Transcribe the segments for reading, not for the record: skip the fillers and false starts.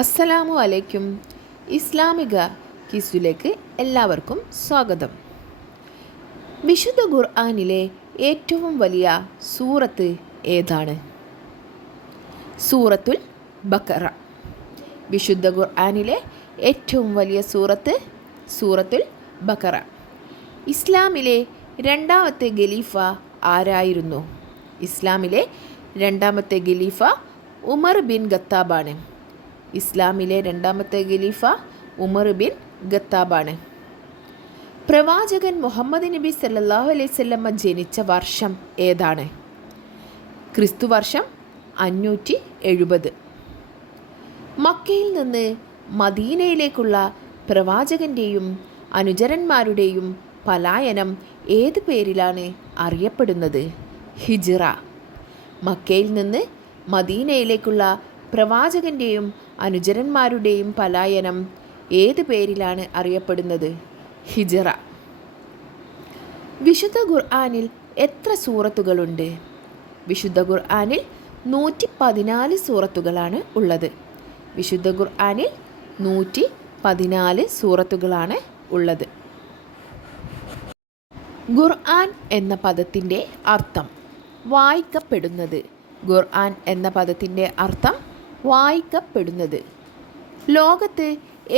അസ്സലാമു അലൈക്കും. ഇസ്ലാമിക ക്വിസിലേക്ക് എല്ലാവർക്കും സ്വാഗതം. വിശുദ്ധ ഖുർആനിലെ ഏറ്റവും വലിയ സൂറത്ത് ഏതാണ്? സൂറത്തുൽ ബഖറ. വിശുദ്ധ ഖുർആനിലെ ഏറ്റവും വലിയ സൂറത്ത് സൂറത്തുൽ ബഖറ. ഇസ്ലാമിലെ രണ്ടാമത്തെ ഖലീഫ ആരായിരുന്നു? ഇസ്ലാമിലെ രണ്ടാമത്തെ ഖലീഫ ഉമർ ബിൻ ഖത്താബാണ്. ഇസ്ലാമിലെ രണ്ടാമത്തെ ഖലീഫ ഉമർ ബിൻ ഖത്താബാണ്. പ്രവാചകൻ മുഹമ്മദ് നബി സല്ലല്ലാഹു അലൈഹി വസല്ലമ ജനിച്ച വർഷം ഏതാണ്? ക്രിസ്തുവർഷം 570. മക്കയിൽ നിന്ന് മദീനയിലേക്കുള്ള പ്രവാചകൻ്റെയും അനുചരന്മാരുടെയും പലായനം ഏത് പേരിലാണ് അറിയപ്പെടുന്നത്? ഹിജ്റ. മക്കയിൽ നിന്ന് മദീനയിലേക്കുള്ള പ്രവാചകൻ്റെയും അനുചരന്മാരുടെയും പലായനം ഏത് പേരിലാണ് അറിയപ്പെടുന്നത്? ഹിജ്റ. വിശുദ്ധ ഖുർആനിൽ എത്ര സൂറത്തുകളുണ്ട്? വിശുദ്ധ ഖുർആനിൽ 114 സൂറത്തുകളാണ് ഉള്ളത്. വിശുദ്ധ ഖുർആനിൽ 114 സൂറത്തുകളാണ് ഉള്ളത്. ഖുർആൻ എന്ന പദത്തിൻ്റെ അർത്ഥം വായിക്കപ്പെടുന്നത്. ഖുർആൻ എന്ന പദത്തിൻ്റെ അർത്ഥം വായിക്കപ്പെടുന്നത്. ലോകത്ത്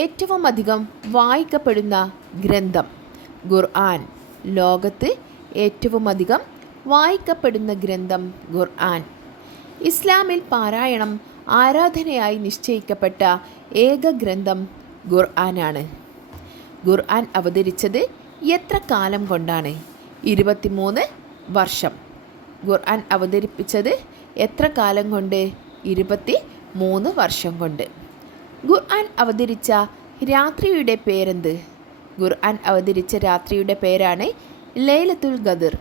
ഏറ്റവും അധികം വായിക്കപ്പെടുന്ന ഗ്രന്ഥം ഖുർആൻ. ലോകത്ത് ഏറ്റവും അധികം വായിക്കപ്പെടുന്ന ഗ്രന്ഥം ഖുർആൻ. ഇസ്ലാമിൽ പാരായണം ആരാധനയായി നിശ്ചയിക്കപ്പെട്ട ഏക ഗ്രന്ഥം ഖുർആനാണ്. ഖുർആൻ അവതരിച്ചത് എത്ര കാലം കൊണ്ടാണ്? 23 വർഷം. ഖുർആൻ അവതരിപ്പിച്ചത് എത്ര കാലം കൊണ്ട്? 23 വർഷം കൊണ്ട്. ഖുർആൻ അവതരിച്ച രാത്രിയുടെ പേരെന്ത്? ഖുർആൻ അവതരിച്ച രാത്രിയുടെ പേരാണ് ലൈലത്തുൽ ഖദ്ർ.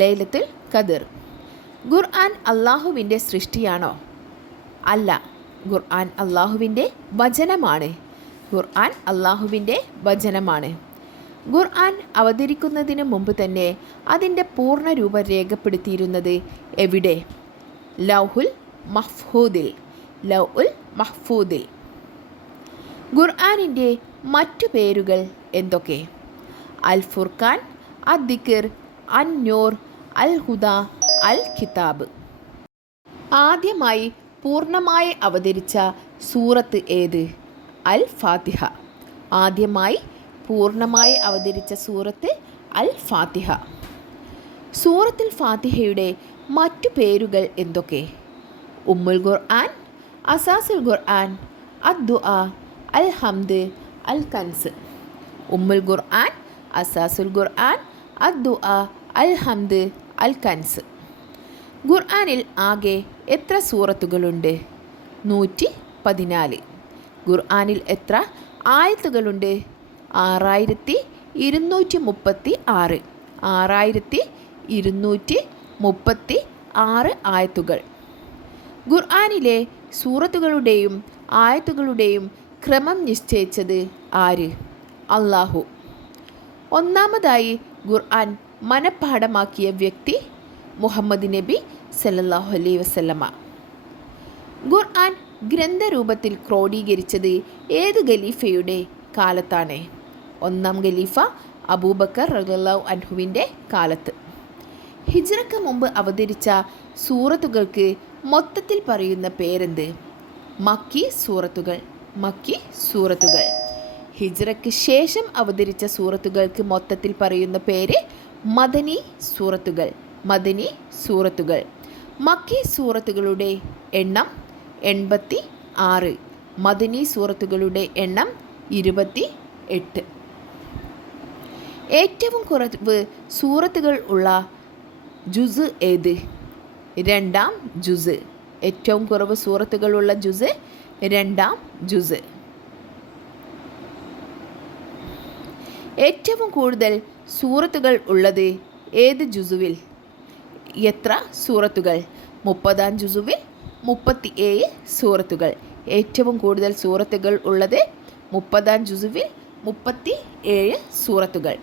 ലൈലത്തുൽ ഖദ്ർ. ഖുർആൻ അള്ളാഹുവിൻ്റെ സൃഷ്ടിയാണോ? അല്ല, ഖുർആൻ അള്ളാഹുവിൻ്റെ വചനമാണ്. ഖുർആൻ അള്ളാഹുവിൻ്റെ വചനമാണ്. ഖുർആൻ അവതരിക്കുന്നതിന് മുമ്പ് തന്നെ അതിൻ്റെ പൂർണ്ണരൂപം രേഖപ്പെടുത്തിയിരുന്നത് എവിടെ? ലൗഹുൽ മഹ്ഫൂദിൽ. ലൗഹുൽ മഹ്ഫൂദിൽ. ഖുർആനിൻ്റെ മറ്റു പേരുകൾ എന്തൊക്കെ? അൽ ഫുർഖാൻ, അദ്ദിഖർ, അന്നൂർ, അൽ ഹുദ, അൽ കിതാബ്. ആദ്യമായി പൂർണ്ണമായി അവതരിച്ച സൂറത്ത് ഏത്? അൽ ഫാത്തിഹ. ആദ്യമായി പൂർണ്ണമായി അവതരിച്ച സൂറത്ത് അൽ ഫാത്തിഹ. സൂറത്തുൽ ഫാത്തിഹയുടെ മറ്റു പേരുകൾ എന്തൊക്കെ? ഉമ്മുൽ ഖുർആൻ, അസാസുൽ ഖുർആൻ, അദ്ദുആ, അൽ ഹംദ്, അൽ കൻസ്. ഉമ്മുൽ ഖുർആൻ, അസാസുൽ ഖുർആൻ, അദ്ദുആ, അൽ ഹംദ്, അൽ കൻസ്. ഖുർആനിൽ ആകെ എത്ര സൂറത്തുകളുണ്ട്? 114. ഖുർആനിൽ എത്ര ആയത്തുകളുണ്ട്? 6236. 6236 ആയത്തുകൾ. ഖുർആനിലെ സൂറത്തുകളുടെയും ആയത്തുകളുടെയും ക്രമം നിശ്ചയിച്ചത് ആര്? അള്ളാഹു. ഒന്നാമതായി ഖുർആൻ മനഃപാഠമാക്കിയ വ്യക്തി മുഹമ്മദ് നബി സല്ലല്ലാഹു അലൈഹി വസല്ലമ. ഖുർആൻ ഗ്രന്ഥരൂപത്തിൽ ക്രോഡീകരിച്ചത് ഏത് ഖലീഫയുടെ കാലത്താണ്? ഒന്നാം ഖലീഫ അബൂബക്കർ റളിയല്ലാഹു അൻഹുവിൻ്റെ കാലത്ത്. ഹിജ്റയ്ക്ക് മുമ്പ് അവതരിച്ച സൂറത്തുകൾക്ക് മൊത്തത്തിൽ പറയുന്ന പേരെന്ത്? മക്കി സൂറത്തുകൾ. മക്കി സൂറത്തുകൾ. ഹിജ്റയ്ക്ക് ശേഷം അവതരിച്ച സൂറത്തുകൾക്ക് മൊത്തത്തിൽ പറയുന്ന പേര് മദനി സൂറത്തുകൾ. മദനി സൂറത്തുകൾ. മക്കി സൂറത്തുകളുടെ എണ്ണം 86. മദനി സൂറത്തുകളുടെ എണ്ണം 28. ഏറ്റവും കുറവ് സൂറത്തുകൾ ഉള്ള ജുസ് ഏത്? രണ്ടാം ജുസ്. ഏറ്റവും കുറവ് സൂറത്തുകളുള്ള ജുസ് രണ്ടാം ജുസ്. ഏറ്റവും കൂടുതൽ സൂറത്തുകൾ ഉള്ളത് ഏത് ജുസുവിൽ? എത്ര സൂറത്തുകൾ? 30-ാം ജുസുവിൽ 37 സൂറത്തുകൾ. ഏറ്റവും കൂടുതൽ സൂറത്തുകൾ ഉള്ളത് 30-ാം ജുസുവിൽ 37 സൂറത്തുകൾ.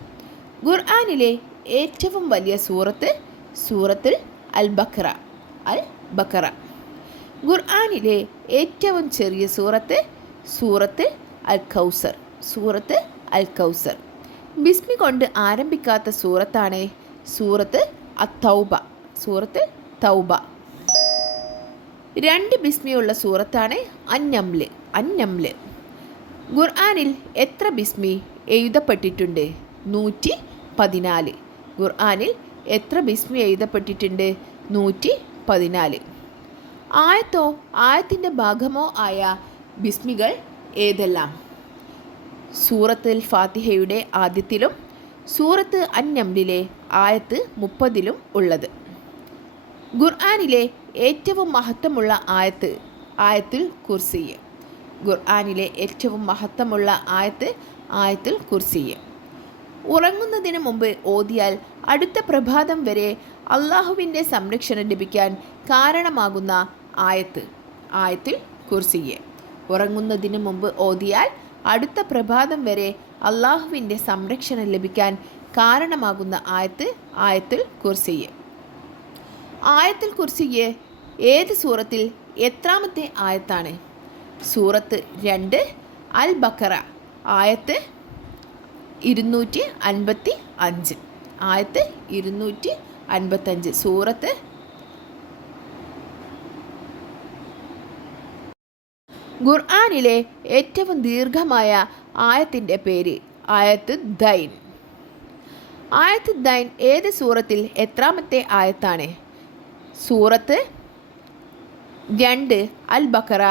ഖുർആനിലെ ഏറ്റവും വലിയ സൂറത്ത് സൂറത്തുൽ അൽ ബഖറ. അൽ ബഖറ. ഖുർആനിലെ ഏറ്റവും ചെറിയ സൂറത്ത് സൂറത്ത് അൽ കൗസർ. സൂറത്ത് അൽ കൗസർ. ബിസ്മി കൊണ്ട് ആരംഭിക്കാത്ത സൂറത്താണ് സൂറത്ത് അത്തൗബ. സൂറത്ത് തൗബ. 2 ബിസ്മിയുള്ള സൂറത്താണ് അന്നംല്. അന്നംല്. ഖുർആനിൽ എത്ര ബിസ്മി എഴുതപ്പെട്ടിട്ടുണ്ട്? 114. ഖുർആനിൽ എത്ര ബിസ്മി എഴുതപ്പെട്ടിട്ടുണ്ട്? 114. ആയത്തോ ആയത്തിൻ്റെ ഭാഗമോ ആയ ബിസ്മികൾ ഏതെല്ലാം? സൂറത്തുൽ ഫാത്തിഹയുടെ ആദ്യത്തിലും സൂറത്ത് അന്നംലിലെ ആയത്ത് 30 ഉള്ളത്. ഖുർആനിലെ ഏറ്റവും മഹത്വമുള്ള ആയത്ത് ആയത്തുൽ കുർസി. ഖുർആനിലെ ഏറ്റവും മഹത്വമുള്ള ആയത്ത് ആയത്തുൽ കുർസി. ഉറങ്ങുന്നതിന് മുമ്പ് ഓതിയാൽ അടുത്ത പ്രഭാതം വരെ അള്ളാഹുവിൻ്റെ സംരക്ഷണം ലഭിക്കാൻ കാരണമാകുന്ന ആയത്ത് ആയത്തുൽ കുർസി. ഉറങ്ങുന്നതിന് മുമ്പ് ഓതിയാൽ അടുത്ത പ്രഭാതം വരെ അള്ളാഹുവിൻ്റെ സംരക്ഷണം ലഭിക്കാൻ കാരണമാകുന്ന ആയത്ത് ആയത്തുൽ കുർസി. ആയത്തുൽ കുർസി ഏത് സൂറത്തിൽ എത്രാമത്തെ ആയത്താണ്? സൂറത്ത് 2 അൽ ബഖറ ആയത്ത് 255. ആയത്ത് 255. സൂറത്ത് ഖുർആനിലെ ഏറ്റവും ദീർഘമായ ആയത്തിൻ്റെ പേര് ആയത്ത് ദൈൻ. ആയത്ത് ദൈൻ ഏത് സൂറത്തിൽ എത്രാമത്തെ ആയത്താണ്? സൂറത്ത് 2 അൽ ബഖറ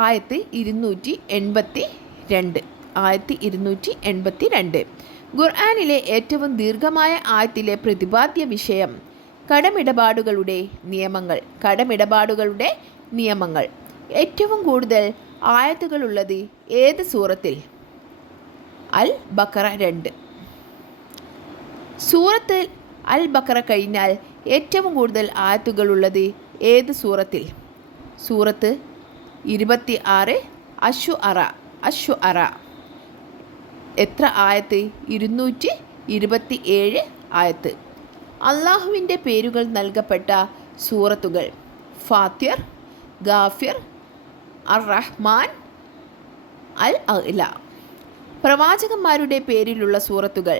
ആയത്ത് 282. ആയത്ത് 282. ഖുർആനിലെ ഏറ്റവും ദീർഘമായ ആയത്തിലെ പ്രതിപാദ്യ വിഷയം കടമിടപാടുകളുടെ നിയമങ്ങൾ. കടമിടപാടുകളുടെ നിയമങ്ങൾ. ഏറ്റവും കൂടുതൽ ആയത്തുകളുള്ളത് ഏത് സൂറത്തിൽ? അൽ ബഖറ 2. സൂറത്ത് അൽ ബഖറ കഴിഞ്ഞാൽ ഏറ്റവും കൂടുതൽ ആയത്തുകളുള്ളത് ഏത് സൂറത്തിൽ? സൂറത്ത് 26 അശ്ശുഅറ. അശ്ശുഅറ. എത്ര ആയത്ത്? 227 ആയത്ത്. അള്ളാഹുവിൻ്റെ പേരുകൾ നൽകപ്പെട്ട സൂറത്തുകൾ ഫാത്തിർ, ഗാഫിർ, അർ റഹ്മാൻ, അൽ അഅ്ല. പ്രവാചകന്മാരുടെ പേരിലുള്ള സൂറത്തുകൾ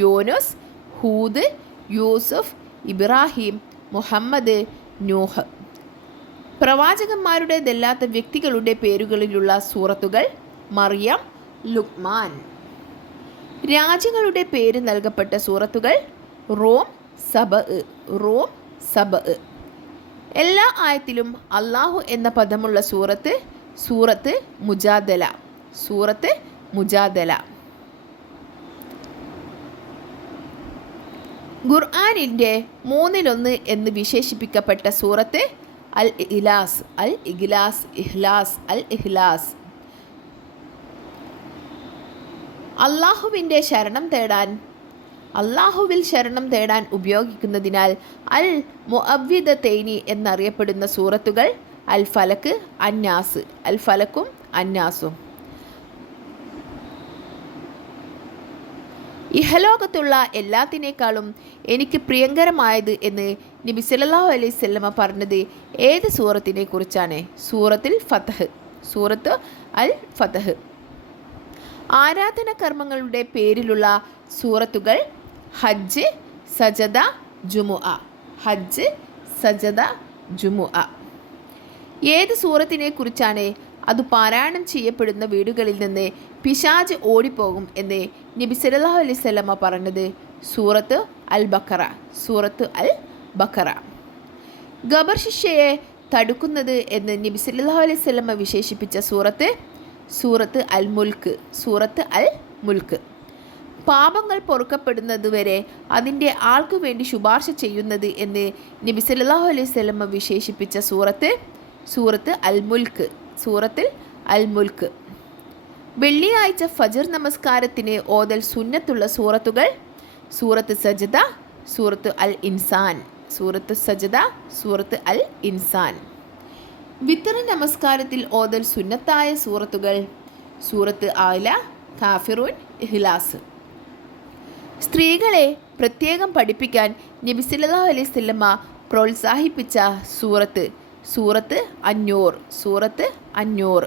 യൂനുസ്, ഹൂദ്, യൂസുഫ്, ഇബ്രാഹിം, മുഹമ്മദ്, നൂഹ്. പ്രവാചകന്മാരുടേതല്ലാത്ത വ്യക്തികളുടെ പേരുകളിലുള്ള സൂറത്തുകൾ മറിയം, ലുക്മാൻ. രാജ്യങ്ങളുടെ പേര് നൽകപ്പെട്ട സൂറത്തുകൾ റോം, സബഅ. റോം, സബഅ. എല്ലാ ആയത്തിലും അള്ളാഹു എന്ന പദമുള്ള സൂറത്ത് സൂറത്ത് മുജാദല. സൂറത്ത് മുജാദല. ഖുർആനിൻ്റെ 1/3 എന്ന് വിശേഷിപ്പിക്കപ്പെട്ട സൂറത്ത് അൽ ഇഖ്ലാസ്. അൽ ഇഖ്ലാസ്. ഇഖ്ലാസ്. അൽ ഇഖ്ലാസ്. അള്ളാഹുവിൽ ശരണം തേടാൻ ഉപയോഗിക്കുന്നതിനാൽ അൽ മുഅവ്വിദതൈനി എന്നറിയപ്പെടുന്ന സൂറത്തുകൾ അൽ ഫലക്ക്, അന്നാസ്. അൽ ഫലക്കും അന്നാസും. ഇഹലോകത്തുള്ള എല്ലാത്തിനേക്കാളും എനിക്ക് പ്രിയങ്കരമായത് എന്ന് നബി സല്ലല്ലാഹു അലൈഹി വസല്ലമ പറഞ്ഞത് ഏത് സൂറത്തിനെ കുറിച്ചാണ്? സൂറത്തുൽ ഫത്ഹ്. സൂറത്ത് അൽ ഫത്ഹ്. ആരാധന കർമ്മങ്ങളുടെ പേരിലുള്ള സൂറത്തുകൾ ഹജ്ജ്, സജദ, ജുമുഅ. ഹജ്ജ്, സജദ, ജുമുഅ. ഏത് സൂറത്തിനെ കുറിച്ചാണ് അത് പാരായണം ചെയ്യപ്പെടുന്ന വീടുകളിൽ നിന്ന് പിശാച് ഓടിപ്പോകും എന്ന് നബി സല്ലല്ലാഹു അലൈഹി വസല്ലമ പറഞ്ഞത്? സൂറത്ത് അൽ ബഖറ. സൂറത്ത് അൽ ബഖറ. ഖബർ ശിക്ഷയെ തടുക്കുന്നത് എന്ന് നബി സല്ലല്ലാഹു അലൈഹി വസല്ലമ വിശേഷിപ്പിച്ച സൂറത്ത് സൂറത്ത് അൽ മുൽക്ക്. സൂറത്ത് അൽ മുൽക്ക്. പാപങ്ങൾ പൊറുക്കപ്പെടുന്നതുവരെ അതിൻ്റെ ആൾക്കു വേണ്ടി ശുപാർശ ചെയ്യുന്നത് എന്ന് നബി സല്ലല്ലാഹു അലൈഹി വസല്ലമ വിശേഷിപ്പിച്ച സൂറത്ത് സൂറത്ത് അൽ മുൽക്ക്. സൂറത്തിൽ അൽ മുൽക്ക്. വെള്ളിയാഴ്ച ഫജർ നമസ്കാരത്തിന് ഓതൽ സുന്നത്തുള്ള സൂറത്തുകൾ സൂറത്ത് സജദ, സൂറത്ത് അൽ ഇൻസാൻ. സൂറത്ത് സജദ, സൂറത്ത് അൽ ഇൻസാൻ. വിത്തർ നമസ്കാരത്തിൽ ഓതൽ സുന്നത്തായ സൂറത്തുകൾ സൂറത്ത് ആല, കാഫിറൂൻ, ഇഖ്ലാസ്. സ്ത്രീകളെ പ്രത്യേകം പഠിപ്പിക്കാൻ നബി സല്ലല്ലാഹു അലൈഹി വസല്ലമ പ്രോത്സാഹിപ്പിച്ച സൂറത്ത് സൂറത്ത് അന്നൂർ. സൂറത്ത് അന്നൂർ.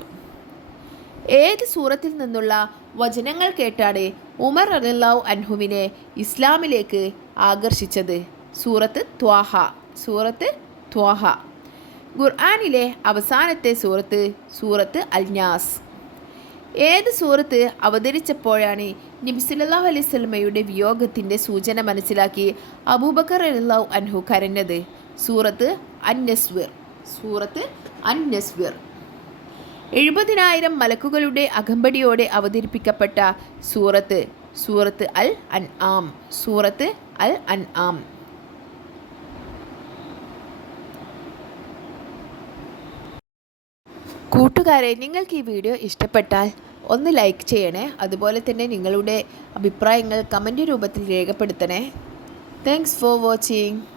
ഏത് സൂറത്തിൽ നിന്നുള്ള വചനങ്ങൾ കേട്ടാണ് ഉമർ റളിയല്ലാഹു അൻഹുവിനെ ഇസ്ലാമിലേക്ക് ആകർഷിച്ചത്? സൂറത്ത് ത്വാഹ. സൂറത്ത് ത്വാഹ. ഖുർആനിലെ അവസാനത്തെ സൂറത്ത് സൂറത്ത് അൽ-നാസ്. ഏത് സൂറത്ത് അവതരിച്ചപ്പോഴാണ് നബി സല്ലല്ലാഹു അലൈഹി വസല്ലമയുടെ വിയോഗത്തിൻ്റെ സൂചന മനസ്സിലാക്കി അബൂബക്കർ റളിയല്ലാഹു അൻഹു കരഞ്ഞത്? സൂറത്ത് അൻ-നസ്ർ. സൂറത്ത് അൻ-നസ്ർ. 70,000 മലക്കുകളുടെ അകമ്പടിയോടെ അവതരിപ്പിക്കപ്പെട്ട സൂറത്ത് സൂറത്ത് അൽ അൻആം. സൂറത്ത് അൽ അൻആം. കൂട്ടുകാരെ, നിങ്ങൾക്ക് ഈ വീഡിയോ ഇഷ്ടപ്പെട്ടാൽ ഒന്ന് ലൈക്ക് ചെയ്യണേ. അതുപോലെ തന്നെ നിങ്ങളുടെ അഭിപ്രായങ്ങൾ കമൻറ്റ് രൂപത്തിൽ രേഖപ്പെടുത്തണേ. Thanks for watching.